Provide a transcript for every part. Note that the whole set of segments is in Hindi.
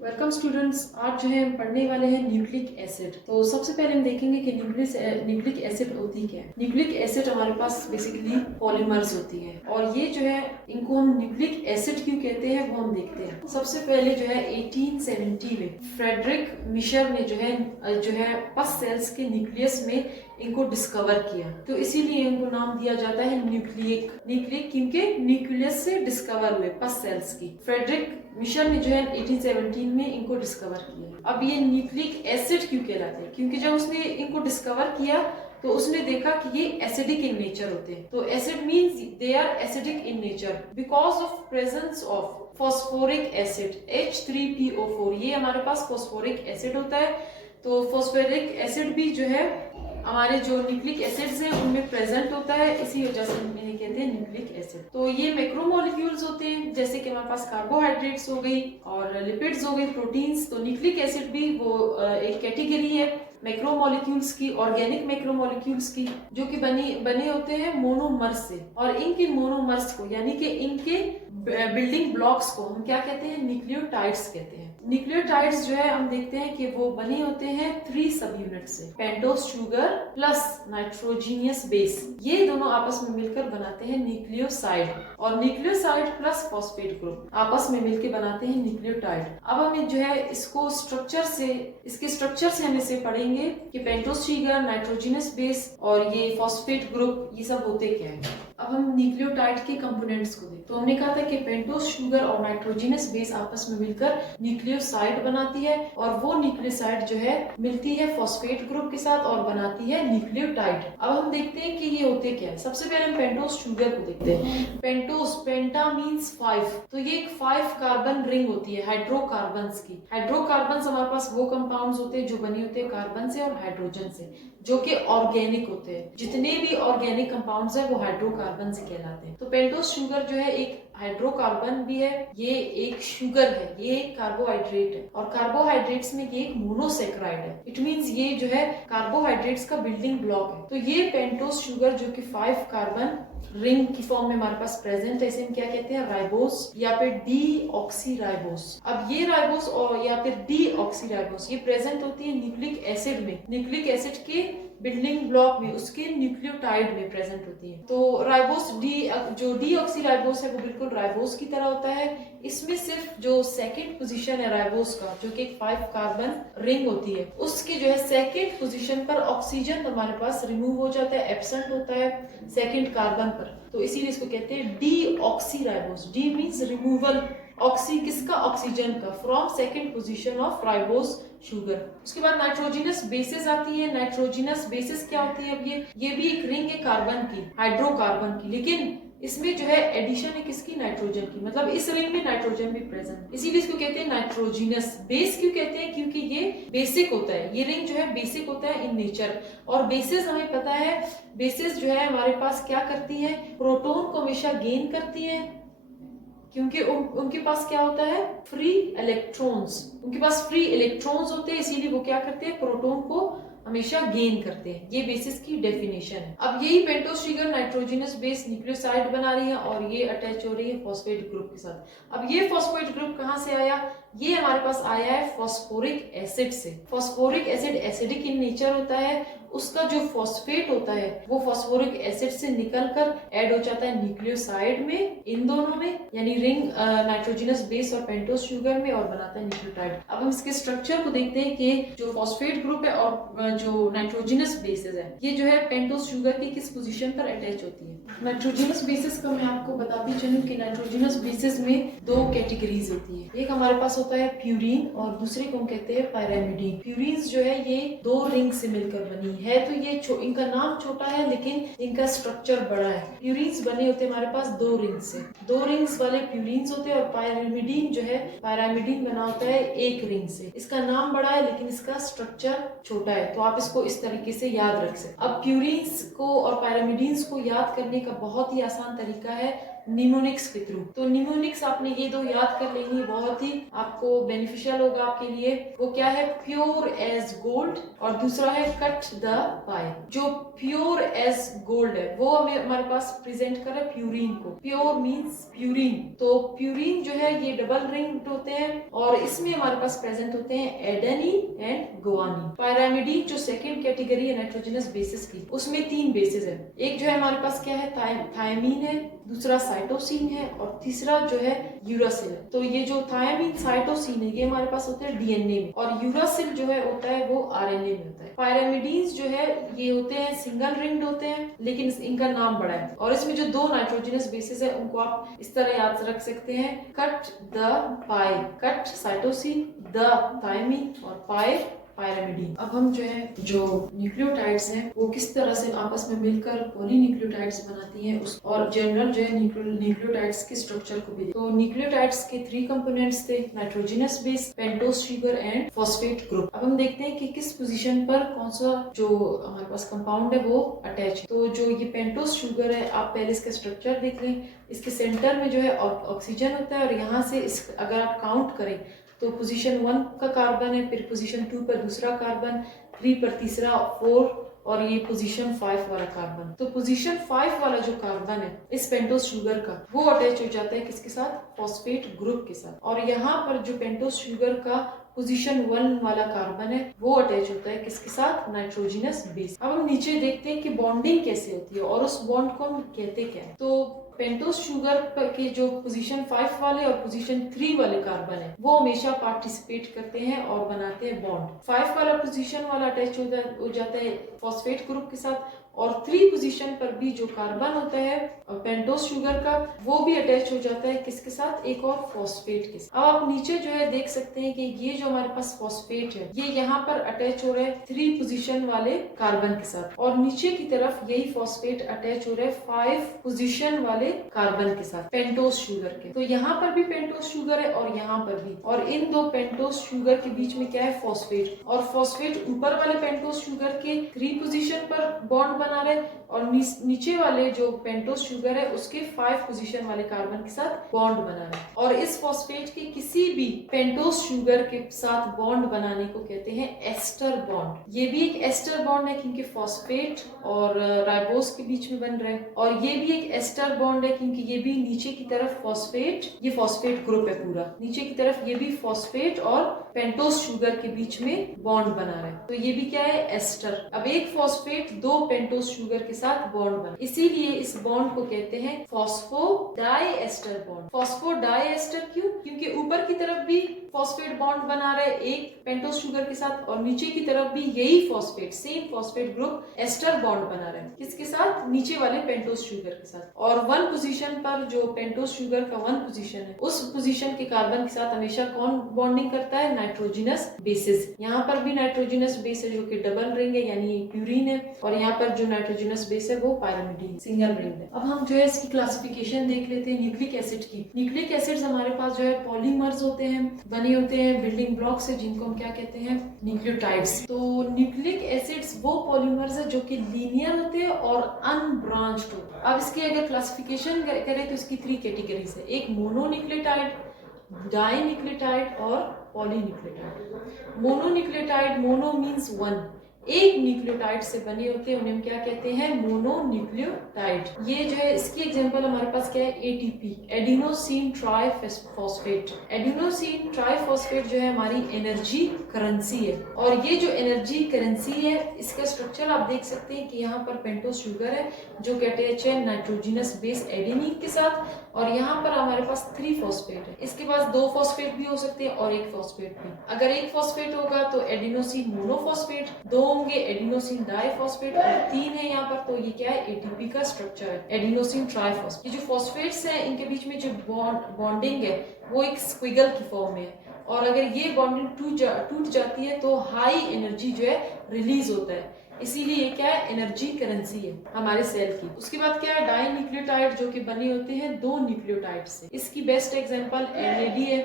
Welcome students. आज जो है हम पढ़ने वाले हैं न्यूक्लिक एसिड। तो सबसे पहले हम देखेंगे कि न्यूक्लिक एसिड होती क्या है। न्यूक्लिक एसिड हमारे पास बेसिकली पॉलीमर्स होती है और ये जो है इनको हम न्यूक्लिक एसिड क्यों कहते हैं वो हम देखते हैं। सबसे पहले जो है 1870 में फ्रेडरिक मिशर ने जो है पस सेल्स के न्यूक्लियस में इनको डिस्कवर किया, तो इसीलिए इनको नाम दिया जाता है न्यूक्लिक क्योंकि न्यूक्लियस से डिस्कवर हुए पस सेल्स की। फ्रेडरिक मिशर ने जो है 1817 में इनको डिस्कवर किया। अब ये न्यूक्लिक एसिड क्यों कहलाते हैं, क्योंकि जब उसने इनको डिस्कवर किया तो उसने देखा कि ये एसिडिक इन नेचर होते हैं। तो acid means they are acidic in nature because of presence of phosphoric acid H3PO4। ये हमारे पास फॉस्फोरिक एसिड होता है। तो फॉस्फोरिक एसिड भी जो है हमारे जो न्यूक्लिक एसिड्स हैं उनमें प्रेजेंट होता है, इसी वजह से इन्हें कहते हैं न्यूक्लिक एसिड। तो ये मैक्रोमोलिक्यूल्स होते हैं, जैसे कि हमारे पास कार्बोहाइड्रेट्स हो गई और लिपिड्स हो गई, प्रोटीन्स। तो न्यूक्लिक एसिड भी वो एक कैटेगरी है मैक्रोमोलिक्यूल्स की, ऑर्गेनिक मैक्रोमोलिक्यूल्स की, जो कि बने होते हैं मोनोमर्स से। और इनके मोनोमर्स को यानी कि इनके बिल्डिंग ब्लॉक्स को हम क्या कहते हैं, न्यूक्लियोटाइड्स कहते हैं। न्यूक्लियोटाइड्स जो है हम देखते हैं कि वो बने होते हैं 3 सब यूनिट से, pentose sugar plus nitrogenous base. ये दोनों आपस में मिलकर बनाते हैं न्यूक्लियोसाइड, और न्यूक्लियोसाइड प्लस फॉस्फेट ग्रुप आपस में मिलकर बनाते हैं न्यूक्लियोटाइड। अब हम जो है इसके स्ट्रक्चर से हम इसे पढ़ेंगे कि पेंटोस शुगर, नाइट्रोजीनियस बेस और ये फॉस्फेट ग्रुप ये सब होते क्या है। अब हम न्यूक्लियोटाइड के कंपोनेंट्स को देखते। तो हमने कहा था कि पेंटोस शुगर और नाइट्रोजीनियस बेस आपस में मिलकर न्यूक्लियोसाइड बनाती है, और वो न्यूक्लियोसाइड जो है मिलती है फॉस्फेट ग्रुप के साथ और बनाती है न्यूक्लियोटाइड। अब हम देखते हैं कि ये होते क्या है। सबसे पहले हम पेंटोस शुगर को देखते हैं। पेंटा मींस 5, तो ये एक 5 कार्बन रिंग होती है हाइड्रोकार्बन्स की। हाइड्रोकार्बन्स हमारे पास वो कंपाउंड्स होते हैं जो बने होते हैं कार्बन से और हाइड्रोजन से, जो कि ऑर्गेनिक होते हैं। जितने भी ऑर्गेनिक कंपाउंड्स हैं वो हाइड्रोकार्बन से कहलाते हैं। तो पेंटोस शुगर जो है एक हाइड्रोकार्बन भी है, ये एक शुगर है, ये एक कार्बोहाइड्रेट है, और कार्बोहाइड्रेट्स में ये एक मोनोसेक्राइड है। इट मींस ये जो है कार्बोहाइड्रेट्स का बिल्डिंग ब्लॉक है। तो ये पेंटोस शुगर जो कि 5 कार्बन रिंग की फॉर्म में हमारे पास प्रेजेंट है, इसे हम क्या कहते हैं, राइबोस या फिर डीऑक्सीराइबोस। अब ये राइबोस और या फिर डीऑक्सीराइबोस ये प्रेजेंट होती है न्यूक्लिक एसिड में, न्यूक्लिक एसिड के बिल्डिंग ब्लॉक में, उसके न्यूक्लियोटाइड में प्रेजेंट होती है। तो राइबोस जो डीऑक्सीराइबोस है वो बिल्कुल राइबोस की तरह होता है। इसमें सिर्फ जो सेकंड पोजीशन है राइबोस का, जो कि एक 5 कार्बन रिंग होती है, उसकी जो है सेकंड पोजीशन पर ऑक्सीजन हमारे पास रिमूव हो जाता है, एब्सेंट होता है सेकंड कार्बन पर। तो इसीलिए इसको कहते हैं deoxyribose. D means removal, oxy किसका, ऑक्सीजन का, from second position of ribose sugar. उसके बाद नाइट्रोजीनस बेसिस आती है। नाइट्रोजीनस बेसिस क्या होती है, अब ये भी एक रिंग है कार्बन की, हाइड्रोकार्बन की, लेकिन इसमें जो है एडिशन है किसकी, नाइट्रोजन की। मतलब इस रिंग में नाइट्रोजन भी प्रेजेंट, इसीलिए इसको कहते हैं नाइट्रोजीनस बेस। क्यों कहते हैं, क्योंकि ये बेसिक होता है, ये रिंग जो है बेसिक होता है इन नेचर। और बेसिस हमें पता है, बेसिस जो है हमारे पास क्या करती है, प्रोटोन को हमेशा गेन करती है, क्योंकि उनके पास क्या होता है, फ्री इलेक्ट्रॉन्स, उनके पास फ्री इलेक्ट्रॉन्स होते हैं, इसीलिए वो क्या करते हैं, प्रोटोन को हमेशा गेन करते हैं। ये बेसिस की डेफिनेशन है। अब यही pentose sugar nitrogenous base nucleoside बना रही है और ये अटैच हो रही है फॉस्फेट ग्रुप के साथ। अब ये फॉस्फेट ग्रुप कहाँ से आया, ये हमारे पास आया है फॉस्फोरिक एसिड से। Phosphoric acid acidic in nature होता है, उसका जो फॉस्फेट होता है वो फॉस्फोरिक एसिड से निकलकर ऐड हो जाता है न्यूक्लियोसाइड में, इन दोनों में, यानी रिंग नाइट्रोजीनस बेस और पेंटोस शुगर में, और बनाता है न्यूक्लियोटाइड। अब हम इसके स्ट्रक्चर को देखते हैं कि जो फॉस्फेट ग्रुप है और जो नाइट्रोजीनस बेसिस है, ये जो है पेंटोस शुगर की किस पोजीशन पर अटैच होती है। नाइट्रोजीनस बेसिस का मैं आपको बताती चलूं कि नाइट्रोजीनस बेसिस में 2 कैटेगरीज होती है। एक हमारे पास होता है प्यूरीन और दूसरे को हम कहते हैं पायरामिडीन। प्यूरीन्स जो है ये 2 रिंग से मिलकर बनी है, तो ये इनका नाम छोटा है लेकिन इनका स्ट्रक्चर बड़ा है। प्यूरीन्स बने होते हैं हमारे पास 2 रिंग्स से, 2 रिंग्स वाले प्यूरीन्स होते हैं, और पायरामिडीन जो है, पायरामिडीन बना होता है 1 रिंग से। इसका नाम बड़ा है लेकिन इसका स्ट्रक्चर छोटा है, तो आप इसको इस तरीके से याद रख सकते। अब प्यूरीन्स को और पायरामिडीन्स को याद करने का बहुत ही आसान तरीका है, निमोनिक्स के थ्रू। तो निमोनिक्स आपने ये दो याद कर लेनी, बहुत ही आपको बेनिफिशियल होगा आपके लिए। वो क्या है? प्योर एज गोल्ड, और दूसरा है कट द पाई। जो प्योर एज गोल्ड है वो हमारे पास प्रेजेंट कर रहा है प्यूरिन को। प्योर मींस प्यूरिन, तो प्यूरिन जो है ये डबल रिंग्ड होते हैं और इसमें हमारे पास प्रेजेंट होते हैं एडेनिन एंड गुआनिन। पायरामिडीन जो सेकंड कैटेगरी है नाइट्रोजनस बेसिस की, उसमें 3 बेसिस है। एक जो है हमारे पास क्या है? थायमीन है, दूसरा साइटोसिन है और तीसरा जो है यूरासिल है। तो ये जो थायमीन साइटोसिन है ये हमारे पास होते हैं डीएनए में, और यूरासिल जो है होता है वो आरएनए में होता है। पायरामिडीन्स जो है ये होते हैं सिंगल रिंग्ड होते हैं, लेकिन इनका नाम बड़ा है। और इसमें जो 2 नाइट्रोजनस बेसिस है उनको आप इस तरह याद रख सकते हैं, cut the pie, cut cytosine, the thymine और पाई पायरामिडीन। अब हम जो है जो न्यूक्लियोटाइड्स हैं वो किस तरह से आपस में मिलकर पॉलीन्यूक्लियोटाइड्स बनाती हैं उस, और जनरल जो है न्यूक्लियोटाइड्स के स्ट्रक्चर को भी। तो न्यूक्लियोटाइड्स के 3 कंपोनेंट्स थे, nitrogenous base, pentose sugar and phosphate group. अब हम देखते हैं कि किस पोजीशन पर कौन सा जो हमारे पास कंपाउंड है वो अटैच है। तो जो ये पेंटोस शुगर है, आप पहले इसका स्ट्रक्चर देख लें। इसके सेंटर में जो है ऑक्सीजन होता है, और यहाँ से अगर आप काउंट करें तो पोजीशन 1 का कार्बन है, फिर पोजीशन 2 पर दूसरा कार्बन, 3 पर तीसरा, 4 और ये पोजीशन 5 वाला कार्बन। तो पोजीशन 5 वाला जो कार्बन है इस पेंटोस शुगर का, वो अटैच हो जाता है किसके साथ? फॉस्फेट ग्रुप के साथ। और यहाँ पर जो पेंटोस शुगर का पोजीशन 1 वाला कार्बन है वो अटैच होता है किसके साथ? Nitrogenous base. अब हम नीचे देखते हैं कि बॉन्डिंग कैसे होती है और उस बॉन्ड को हम कहते क्या है। तो पेंटोस शुगर के जो पोजीशन 5 वाले और पोजीशन 3 वाले कार्बन है वो हमेशा पार्टिसिपेट करते हैं और बनाते हैं बॉन्ड। 5 वाला पोजीशन वाला अटैच हो जाता है फॉस्फेट ग्रुप के साथ, और 3 पोजीशन पर भी जो कार्बन होता है पेंटोस शुगर का वो भी अटैच हो जाता है किसके साथ? एक और फॉस्फेट के साथ। अब आप नीचे जो है देख सकते हैं कि ये जो हमारे पास फॉस्फेट है ये यहाँ पर अटैच हो रहा है 3 पोजीशन वाले कार्बन के साथ, और नीचे की तरफ यही फॉस्फेट अटैच हो रहा है 5 पोजीशन वाले कार्बन के साथ पेंटोस शुगर के। तो यहाँ पर भी पेंटोस शुगर है और यहाँ पर भी, और इन 2 पेंटोस शुगर के बीच में क्या है? फॉस्फेट। और फॉस्फेट ऊपर वाले पेंटोस शुगर के 3 पोजीशन पर बॉन्ड बना रहे, और नीचे वाले जो पेंटोस शुगर है उसके 5 पोजीशन वाले कार्बन के साथ बॉन्ड बना रहे। और इस फॉस्फेट के किसी भी पेंटोस शुगर के साथ बॉन्ड बनाने को कहते हैं एस्टर बॉन्ड। ये भी एक एस्टर बॉन्ड है क्योंकि फॉस्फेट और राइबोस के बीच में बन रहा है, और ये भी एक एस्टर बॉन्ड है क्योंकि ये भी नीचे की तरफ फॉस्फेट, ये फॉस्फेट ग्रुप है पूरा, नीचे की तरफ ये भी फॉस्फेट और पेंटोस शुगर के बीच में बॉन्ड बना रहा है। तो ये भी क्या है? एस्टर। अब एक फॉस्फेट 2 पेंटोस शुगर के साथ बॉन्ड बना, इसीलिए इस बॉन्ड को कहते हैं फॉस्फोडाइएस्टर बॉन्ड। फॉस्फोडाइएस्टर क्यों? क्योंकि ऊपर की तरफ भी फॉस्फेट बॉन्ड बना रहे एक पेंटोस शुगर के साथ, और नीचे की तरफ भी यही phosphate, same phosphate group ester bond बना रहे हैं किसके साथ? नीचे वाले पेंटोस शुगर के साथ। और 1 पोजीशन पर जो पेंटोस शुगर का 1 पोजीशन है उस पोजीशन के कार्बन के साथ हमेशा कौन बॉन्डिंग करता है? Nitrogenous bases. यहाँ पर भी नाइट्रोजनस बेस है जो कि डबल रिंग है यानी प्यूरिन है, और यहाँ पर जो नाइट्रोजनस बेस है वो पायरामिडीन सिंगल रिंग है। अब हम जो है इसकी क्लासिफिकेशन देख लेते हैं न्यूक्लिक एसिड की। न्यूक्लिक एसिड्स हमारे पास जो है पॉलीमर्स होते हैं, बने होते हैं बिल्डिंग ब्लॉक से, जिनको हम क्या कहते हैं? न्यूक्लियोटाइड्स। तो न्यूक्लिक एसिड्स वो पॉलीमर्स है जो कि लीनियर होते हैं और अनब्रांच्ड होते हैं। अब इसकी अगर क्लासिफिकेशन करें तो इसकी 3 कैटेगरीज है, एक मोनोन्यूक्लियोटाइड, डाइन्यूक्लियोटाइड और पॉलीन्यूक्लियोटाइड। मोनोन्यूक्लियोटाइड, मोनो मींस 1, एक न्यूक्लियोटाइड से बने होते हैं, उन्हें हम क्या कहते हैं? मोनोन्यूक्लियोटाइड। ये जो है इसकी एग्जांपल हमारे पास क्या है? ATP, adenosine triphosphate. Adenosine triphosphate जो है हमारी एनर्जी करेंसी है, और ये जो एनर्जी करेंसी है इसका स्ट्रक्चर आप देख सकते हैं कि यहाँ पर पेंटोस शुगर है जो कि अटैच है नाइट्रोजनस बेस एडेनिन के साथ, और यहाँ पर हमारे पास 3 फॉस्फेट है। इसके पास 2 फॉस्फेट भी हो सकते हैं और 1 फॉस्फेट भी। अगर 1 फॉस्फेट होगा तो एडिनोसिन मोनोफॉस्फेट, 2 होंगे एडिनोसिन डाइफॉस्फेट, और 3 है यहाँ पर, तो ये क्या है? एटीपी का स्ट्रक्चर है, एडिनोसिन ट्राइफॉस्फेट। ये जो फॉस्फेट्स हैं इनके बीच में जो बॉन्डिंग है वो एक स्क्विगल की फॉर्म में है, और अगर ये बॉन्डिंग टूट जाती है तो हाई एनर्जी जो है रिलीज होता है, इसीलिए ये क्या है? एनर्जी करेंसी है हमारे सेल की। उसके बाद क्या है? डाइन्यूक्लियोटाइड जो कि बने होते हैं 2 न्यूक्लियोटाइड से। इसकी बेस्ट एग्जांपल NAD है,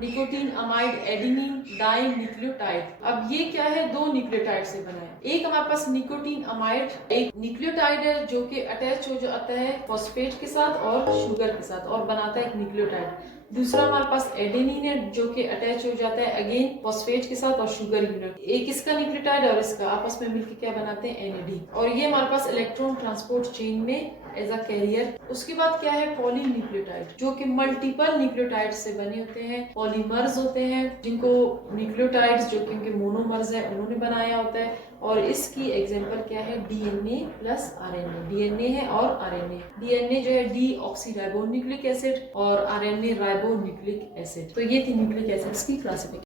nicotinamide adenine dinucleotide. अब ये क्या है, दो न्यूक्लियोटाइड से बना है। एक हमारे पास निकोटीन अमाइड एक न्यूक्लियोटाइड है जो कि अटैच हो जाता है फॉस्फेट के साथ और शुगर के साथ और बनाता है एक न्यूक्लियोटाइड। दूसरा हमारे पास एडेनिन है जो कि अटैच हो जाता है अगेन फॉस्फेट के साथ और शुगर यूनिट। एक इसका न्यूक्लियोटाइड और इसका आपस में मिलकर क्या बनाते हैं, NAD। और ये हमारे पास इलेक्ट्रॉन ट्रांसपोर्ट चेन में एज अ कैरियर। उसके बाद क्या है, पॉलीन्यूक्लियोटाइड जो कि मल्टीपल न्यूक्लियोटाइड से बने होते हैं, पॉलीमर्स होते हैं जिनको न्यूक्लियोटाइड्स जो कि उनके मोनोमर्स है उन्होंने बनाया होता है। और इसकी एग्जांपल क्या है, DNA प्लस RNA। DNA है और RNA। DNA जो है डीऑक्सीराइबोन्यूक्लिक एसिड और RNA राइबोन्यूक्लिक एसिड। तो ये थी न्यूक्लिक एसिड्स की क्लासिफिकेशन।